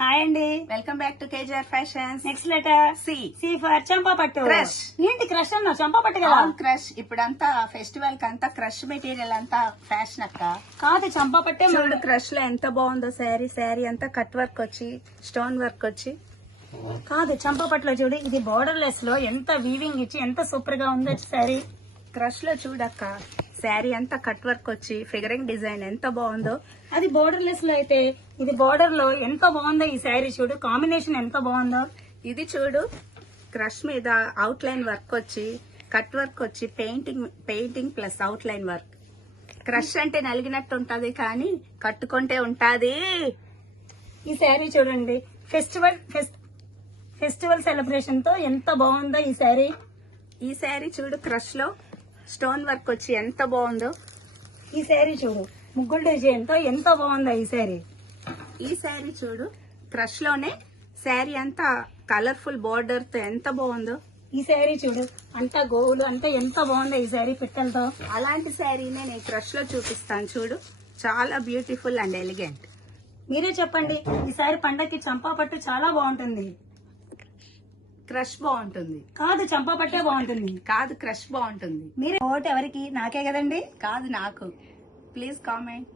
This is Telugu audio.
హాయ్ అండి, welcome back to KGR fashions. Next letter C C for Champapattu. Crush. ఏంటి క్రష్ అన్నా? చంపాపట్టు కదా? క్రష్ ఇప్పుడంతా ఫెస్టివల్ కి అంతా క్రష్ మెటీరియల్ అంతా ఫ్యాషన్ అక్క. కాదు, చంపాపట్టే. చూడు క్రష్ లో ఎంత బాగుందో శారీ అంతా కట్ వర్క్ వచ్చి స్టోన్ వర్క్ వచ్చి. కాదు, చంపాపట్టులో చూడు, ఇది బోర్డర్ లెస్ లో ఎంత వీవింగ్ ఇచ్చి ఎంత సూపర్ గా ఉందో శారీ. క్రష్ లో చూడక్క శారీ అంతా కట్ వర్క్ వచ్చి ఫిగరింగ్ డిజైన్ ఎంత బాగుందో. అది బోర్డర్ లెస్ లో అయితే ఇది బోర్డర్ లో ఎంత బాగుందో ఈ శారీ చూడు, కాంబినేషన్ ఎంత బాగుందో. ఇది చూడు క్రష్ మీద అవుట్ లైన్ వర్క్ వచ్చి కట్ వర్క్ వచ్చి painting plus out line work. Crush అంటే నలిగినట్టు ఉంటది కానీ కట్టుకుంటే ఉంటాది. ఈ శారీ చూడండి, ఫెస్టివల్ సెలబ్రేషన్ తో ఎంత బాగుందో ఈ శారీ. ఈ శారీ చూడు క్రష్ లో స్టోన్ వర్క్ వచ్చి ఎంత బాగుందో. ఈ శారీ చూడు, ముగ్గులు డిజైన్ తో ఎంత బాగుందో ఈ శారీ. ఈ శారీ చూడు క్రష్ లోనే శారీ అంతా కలర్ఫుల్ బోర్డర్ తో ఎంత బాగుందో. ఈ శారీ చూడు, అంతా గోవులు అంటే ఎంత బాగుందో ఈ శారీ పిట్టలతో. అలాంటి శారీనే నేను క్రష్ లో చూపిస్తాను చూడు, చాలా బ్యూటిఫుల్ అండ్ ఎలిగెంట్. మీరే చెప్పండి, ఈసారి పండక్కి చంపాపట్టు చాలా బాగుంటుంది. క్రష్ బాగుంటుంది. కాదు, చంపాపట్టే బాగుంటుంది. కాదు, క్రష్ బాగుంటుంది. మీరే ఓటు ఎవరికి? నాకే కదండి. కాదు నాకు. Please comment.